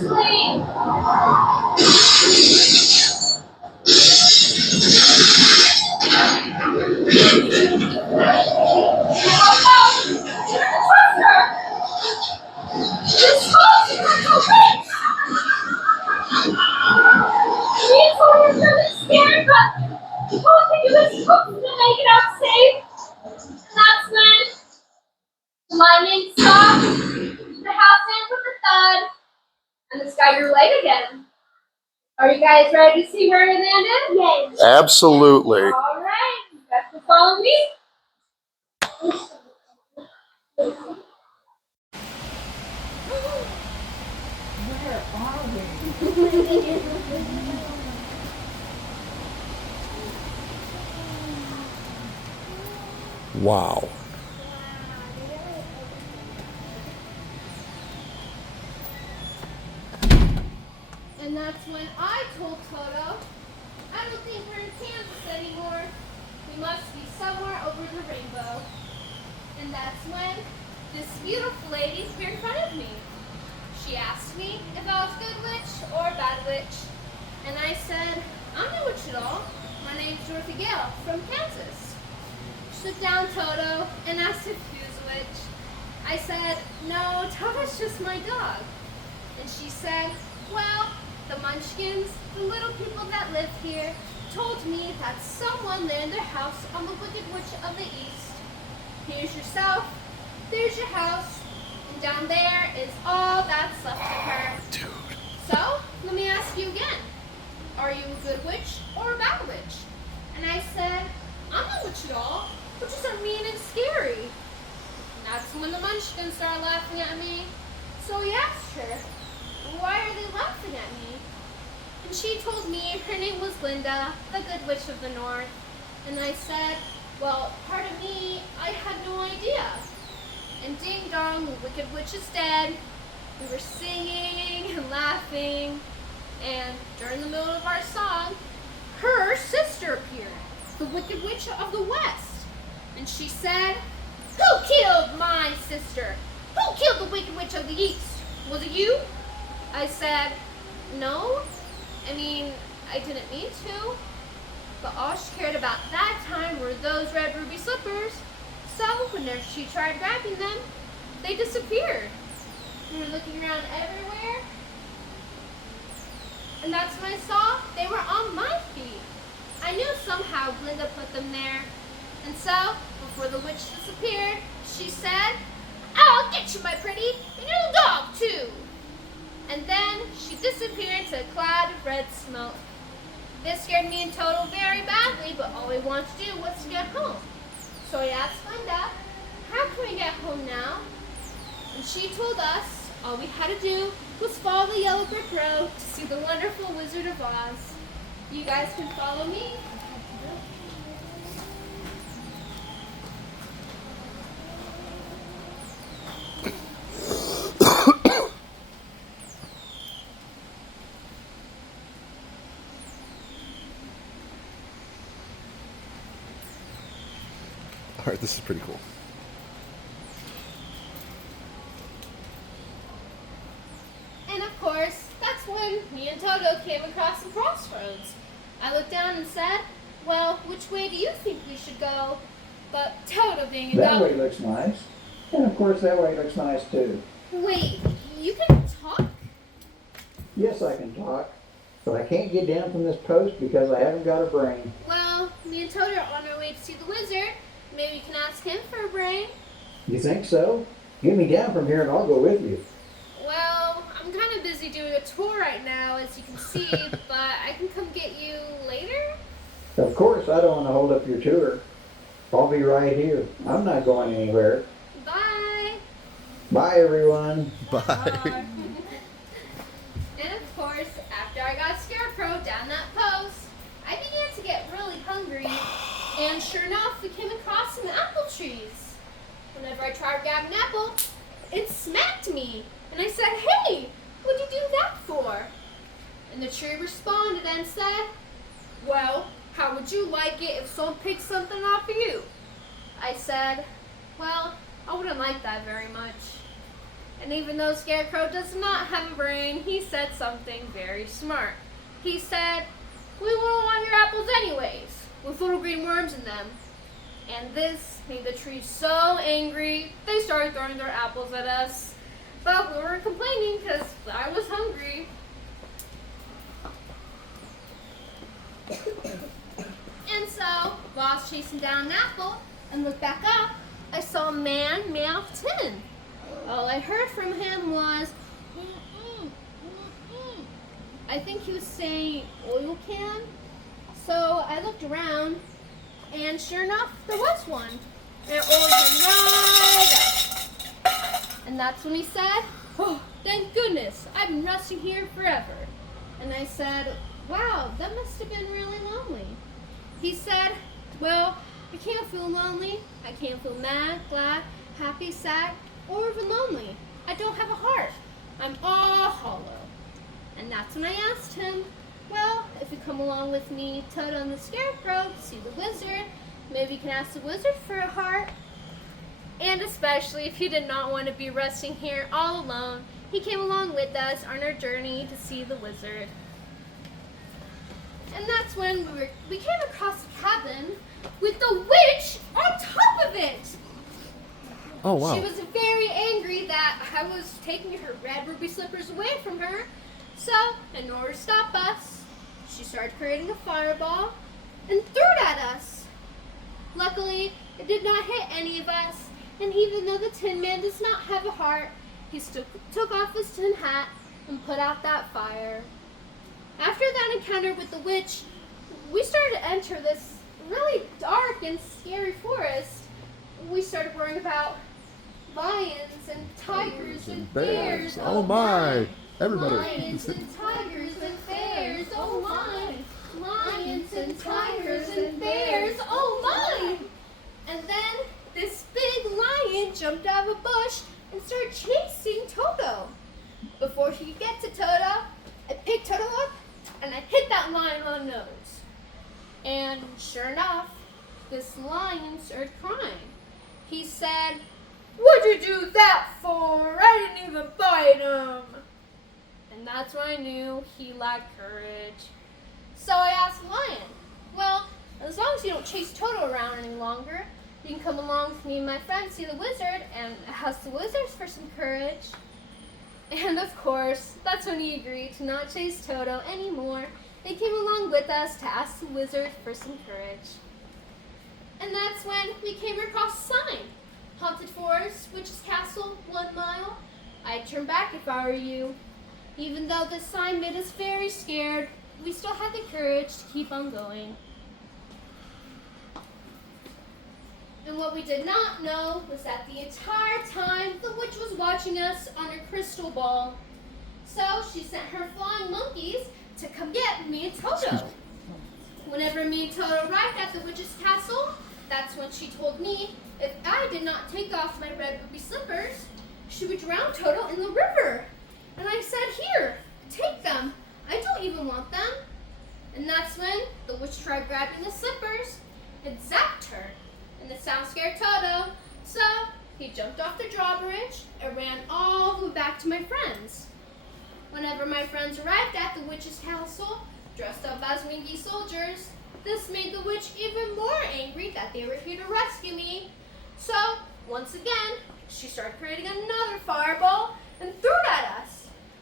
sleep. This house is so big. Me and Tori are really scared, but all we can do is hope to make it out safe. And that's when the lightning stopped, the house ends with a thud, and the sky grew light again. Are you guys ready to see where we landed? Yes. Absolutely. All right, you guys can follow me. Where are we? Wow. And that's when I told Toto, I don't think we're in Kansas anymore. We must be somewhere over the rainbow. And that's when this beautiful lady appeared in front of me. She asked me if I was good witch or bad witch. And I said, I'm no witch at all. My name's Dorothy Gale from Kansas. She took down Toto and asked if he was a witch. I said, no, Toto's just my dog. And she said, well, the Munchkins, the little people that live here, told me that someone lived in their house on the Wicked Witch of the East. Here's yourself, there's your house, and down there is all that's left of her. Dude. So, let me ask you again. Are you a good witch or a bad witch? And I said, I'm not a witch at all. Witches are mean and scary. And that's when the Munchkins started laughing at me. So he asked her, why are they laughing at me? And she told me her name was Linda, the good witch of the north. And I said, well, pardon me, I had no idea. And ding dong, the wicked witch is dead. We were singing and laughing. And during the middle of our song, her sister appeared, the Wicked Witch of the West. And she said, who killed my sister? Who killed the Wicked Witch of the East? Was it you? I said, no. I mean, I didn't mean to. But all she cared about that time were those red ruby slippers. So whenever she tried grabbing them, they disappeared. We were looking around everywhere. And that's when I saw they were on my feet. I knew somehow Glinda put them there. And so, before the witch disappeared, she said, I'll get you, my pretty, and your dog, too. And then she disappeared into a cloud of red smoke. This scared me and Toto very badly, but all we wanted to do was to get home. So I asked Glinda, how can we get home now? And she told us all we had to do was follow the yellow brick road to see the wonderful Wizard of Oz. You guys can follow me. All right, this is pretty cool. And of course, that's when me and Toto came across some crossroads. I looked down and said, well, which way do you think we should go? But Toto being a That dog... way looks nice. And of course that way looks nice too. Wait, you can talk? Yes, I can talk. But I can't get down from this post because I haven't got a brain. Well, me and Toto are on our way to see the wizard. Maybe we can ask him for a brain. You think so? Get me down from here and I'll go with you. Well, I'm kind of busy doing a tour right now, as you can see, but I can come get you later? Of course, I don't want to hold up your tour. I'll be right here. I'm not going anywhere. Bye! Bye, everyone. Bye. And of course, after I got Scarecrow down that post, I began to get really hungry, and sure enough, we came across some apple trees. Whenever I tried to grab an apple, it smacked me, and I said, hey, what'd you do that for? And the tree responded and said, well, how would you like it if someone picked something off of you? I said, well, I wouldn't like that very much. And even though Scarecrow does not have a brain, he said something very smart. He said, "We won't want your apples anyways, with little green worms in them." And this made the trees so angry, they started throwing their apples at us. But we weren't complaining because I was hungry. And so, while I was chasing down an apple and looked back up, I saw a man made of tin. All I heard from him was, I think he was saying oil can. So I looked around, and sure enough, there was one. And it oiled him right up. And that's when he said, "Oh, thank goodness, I've been resting here forever." And I said, "Wow, that must have been really lonely." He said, "Well, I can't feel lonely. I can't feel mad, glad, happy, sad, or even lonely. I don't have a heart. I'm all hollow." And that's when I asked him, "Well, if you come along with me, Toto and the Scarecrow, to see the wizard, maybe you can ask the wizard for a heart." And especially if he did not want to be resting here all alone, he came along with us on our journey to see the wizard. And that's when we came across a cabin with the witch on top of it. Oh, wow. She was very angry that I was taking her red ruby slippers away from her. So, in order to stop us, she started creating a fireball and threw it at us. Luckily, it did not hit any of us, and even though the Tin Man does not have a heart, he still took off his tin hat and put out that fire. After that encounter with the witch, we started to enter this really dark and scary forest. We started worrying about lions and tigers and bears. Oh my! Everybody. Lions and tigers and bears. Oh my! Lions and tigers and bears. Oh my! And then this big lion jumped out of a bush and started chasing Toto. Before he could get to Toto, I picked Toto up and I hit that lion on the nose. And sure enough, this lion started crying. He said, "What'd you do that for? I didn't even bite him." And that's when I knew he lacked courage. So I asked the lion, "Well, as long as you don't chase Toto around any longer, you can come along with me and my friend, see the wizard, and ask the wizard for some courage." And of course, that's when he agreed to not chase Toto anymore. They came along with us to ask the wizard for some courage. And that's when we came across a sign. "Haunted Forest, Witch's Castle, 1 mile." I'd turn back if I were you. Even though this sign made us very scared, we still had the courage to keep on going. And what we did not know was that the entire time the witch was watching us on her crystal ball. So she sent her flying monkeys to come get me and Toto. Whenever me and Toto arrived at the witch's castle, that's when she told me if I did not take off my red ruby slippers, she would drown Toto in the river. And I said, "Here, take them. I don't even want them." And that's when the witch tried grabbing the slippers and zapped her. And the sound scared Toto, so he jumped off the drawbridge and ran all the way back to my friends. Whenever my friends arrived at the witch's castle, dressed up as wingy soldiers, this made the witch even more angry that they were here to rescue me. So, once again, she started creating another fireball and threw it at us.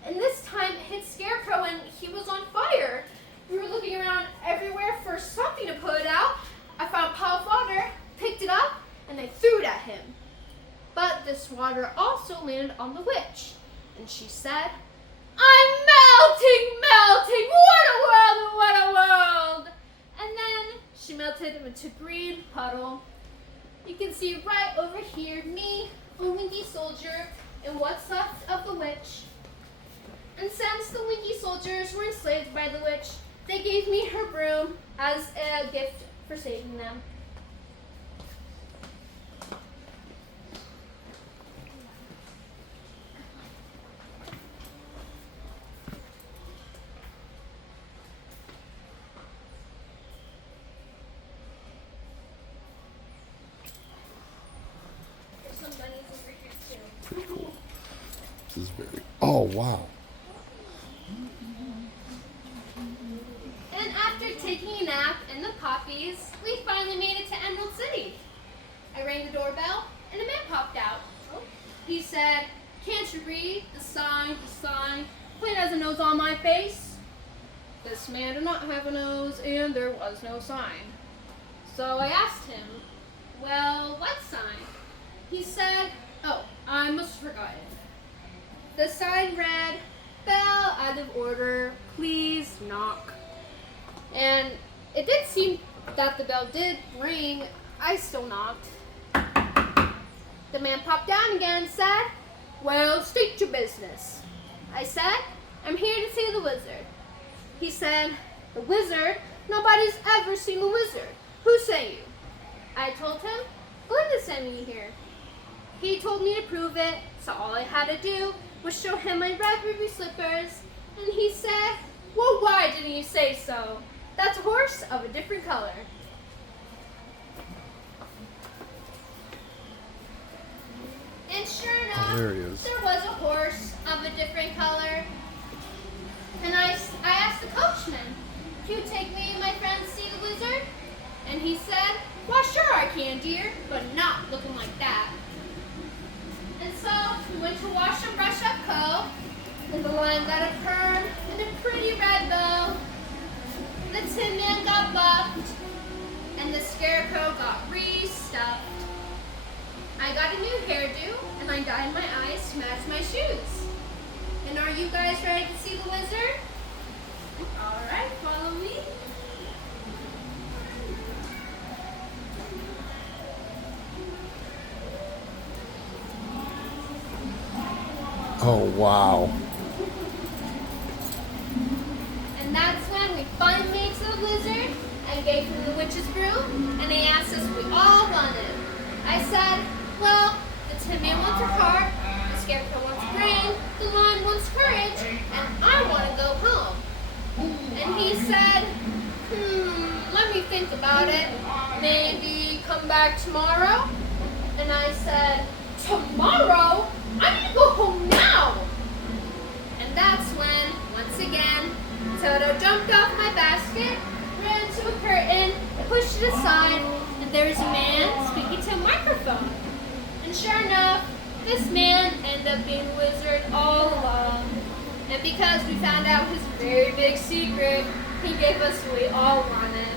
And this time it hit Scarecrow and he was on fire. We were looking around everywhere for something to put it out. I found a pile of water, picked it up, and I threw it at him. But this water also landed on the witch. And she said, "I'm melting, melting! What a world, what a world!" And then she melted into a green puddle. You can see right over here, me, a winky soldier, and what's left of the witch. And since the winky soldiers were enslaved by the witch, they gave me her broom as a gift for saving them. There's some bunnies over here too. is very. Oh wow. And after taking a nap in the poppies, we finally made it to Emerald City. I rang the doorbell, and a man popped out. He said, "Can't you read? The sign, plain as a nose on my face." This man did not have a nose, and there was no sign. So I asked him, "Well, what sign?" He said, "Oh, I must have forgotten." The sign read, "Bell out of order, please knock." And it did seem that the bell did ring. I still knocked. The man popped down again and said, "Well, state your business." I said, "I'm here to see the wizard." He said, "The wizard? Nobody's ever seen the wizard. Who sent you?" I told him, "Glinda sent me here." He told me to prove it, so all I had to do was show him my red ruby slippers, and he said, "Well, why didn't you say so? That's a horse of a different color." And sure enough, Hilarious. there was a horse of a different color. And I asked the coachman, "Can you take me and my friends to see the wizard?" And he said, "Well, sure I can, dear, but not looking like that." And so we went to wash and brush up Co. And the lion got a perm and a pretty red bow. The Tin Man got buffed, and the Scarecrow got re-stuffed. I got a new hairdo, and I dyed my eyes to match my shoes. And are you guys ready to see the wizard? All right, follow me. Oh wow. And that's when we finally made to the wizard. I gave him the witch's brew, and he asked us what we all wanted. I said, "Well, the Tin Man wants a heart, the Scarecrow wants a brain, the Lion wants courage, and I want to go home." And he said, "Let me think about it. Maybe come back tomorrow?" And I said, "Tomorrow? I need to go home now." And that's when, once again, Toto jumped off my basket, ran to a curtain, pushed it aside, and there was a man speaking to a microphone. And sure enough, this man ended up being a wizard all along. And because we found out his very big secret, he gave us what we all wanted.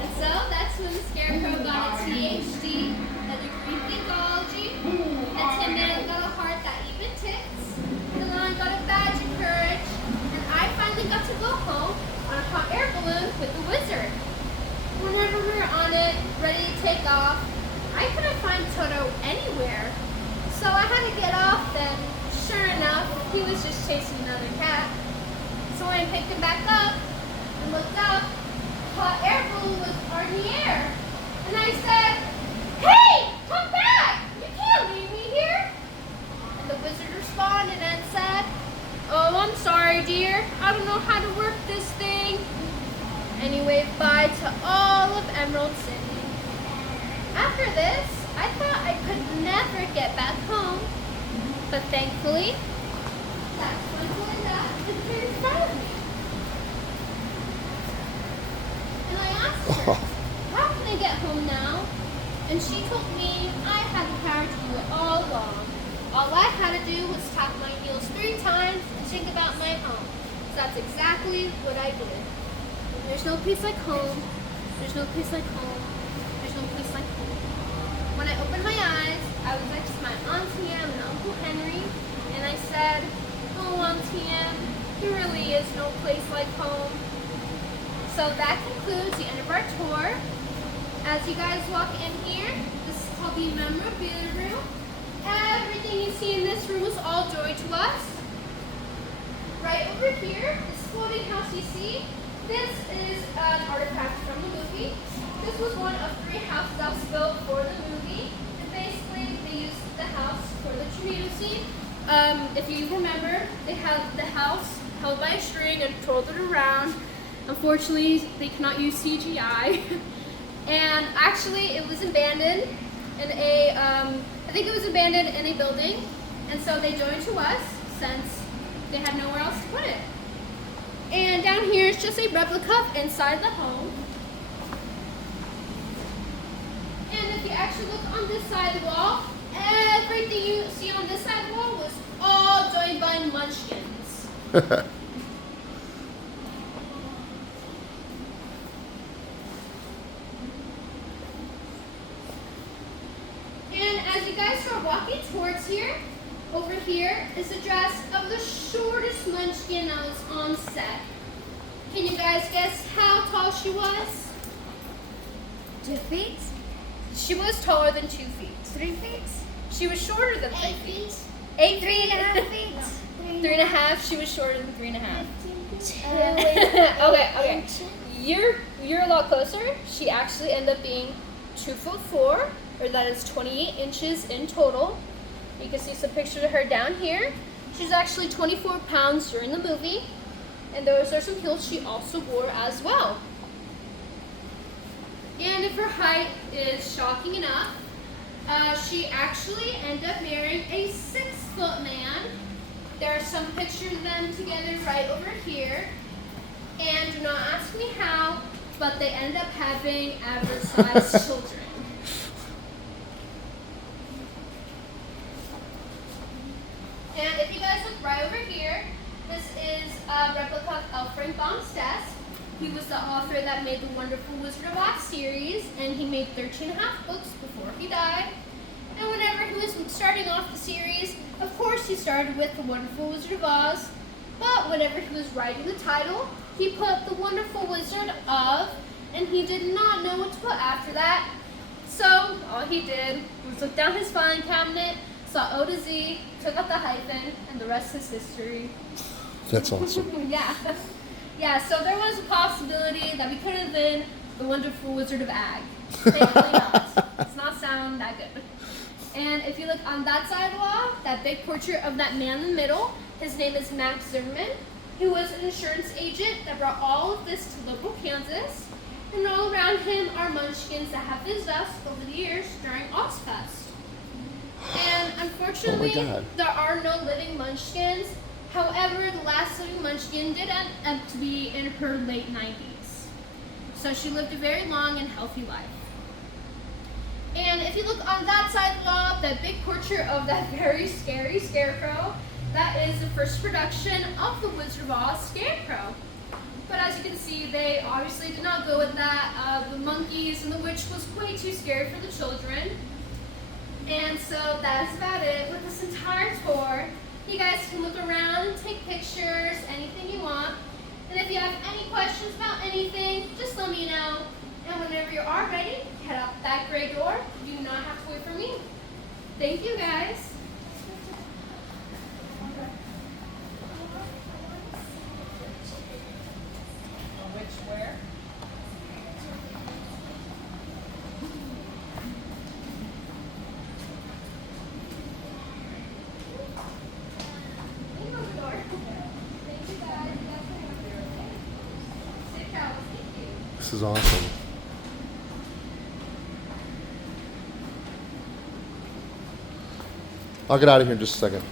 And so that's when the Scarecrow got a THD, a degree in Thingology, the Tin Man got a heart that even ticks, the Lion got a badge of courage, and I finally got to go home on a hot air balloon with the wizard. Whenever we were on it, ready to take off, I couldn't find Toto anywhere. So I had to get off, and sure enough, he was just chasing another cat. So when I picked him back up and looked up, hot air balloon was in the air. And I said, "Hey, come back! You can't leave me here." And the wizard responded and said, "Oh, I'm sorry, dear. I don't know how to work this thing." And he waved bye to all of Emerald City. After this, I thought I could never get back home. But thankfully, that's when Glinda appeared in front of me. And I asked her, "How can I get home now?" And she told me I had the power to do it all along. All I had to do was tap my heels 3 times and think about my home. So that's exactly what I did. There's no place like home. There's no place like home. There's no place like home. When I opened my eyes, I was next to my Auntie Em and Uncle Henry, and I said, "Oh, Auntie Em, there really is no place like home." So that concludes the end of our tour. As you guys walk in here, this is called the memorabilia room. Everything you see in this room was all joy to us. Right over here, this floating house you see, this is an artifact from the movie. This was one of 3 houses that was built for the movie. And basically, they used the house for the tornado scene. If you remember, they had the house held by a string and twirled it around. Unfortunately, they cannot use CGI. And And actually, it was abandoned in a, I think it was abandoned in a building. And so they joined to us since they had nowhere else to put it. And down here is just a replica inside the home. And if you actually look on this side of the wall, everything you see on this side of the wall was all joined by munchkins. And as you guys start walking towards here, over here is the dress of the shortest munchkin that was on set. Can you guys guess how tall she was? 2 feet? She was taller than 2 feet. 3 feet? She was shorter than 3 8 feet. feet? 8 3.5 feet? feet? 3.5. She was shorter than 3.5. 2 Okay. You're a lot closer. She actually ended up being 2'4", or that is 28 inches in total. You can see some pictures of her down here. She's actually 24 pounds during the movie, and those are some heels she also wore as well. And if her height is shocking enough, she actually ended up marrying a 6-foot man. There are some pictures of them together right over here. And do not ask me how, but they ended up having average-sized children. And if you guys look right over here, this is a replica of Frank Baum's desk. He was the author that made the Wonderful Wizard of Oz series, and he made 13.5 books before he died. And whenever he was starting off the series, of course he started with the Wonderful Wizard of Oz, but whenever he was writing the title, he put the Wonderful Wizard of, and he did not know what to put after that. So all he did was look down his filing cabinet, saw O to Z, took out the hyphen, and the rest is history. That's awesome. Yeah. Yeah, so there was a possibility that we could have been the Wonderful Wizard of Ag. Thankfully not. It's not sound that good. And if you look on that side of the wall, that big portrait of that man in the middle, his name is Max Zimmerman. He was an insurance agent that brought all of this to local Kansas. And all around him are munchkins that have visited us over the years during Ozfest. And unfortunately, there are no living munchkins. However, the last living munchkin did end up to be in her late 90s. So she lived a very long and healthy life. And if you look on that side of the wall, that big portrait of that very scary scarecrow, that is the first production of the Wizard of Oz Scarecrow. But as you can see, they obviously did not go with that. The monkeys and the witch was way too scary for the children. And so that's about it with this entire tour. You guys can look around and take pictures, anything you want. And if you have any questions about anything, just let me know. And whenever you are ready, head out that gray door. You do not have to wait for me. Thank you, guys. Where? This is awesome. I'll get out of here in just a second.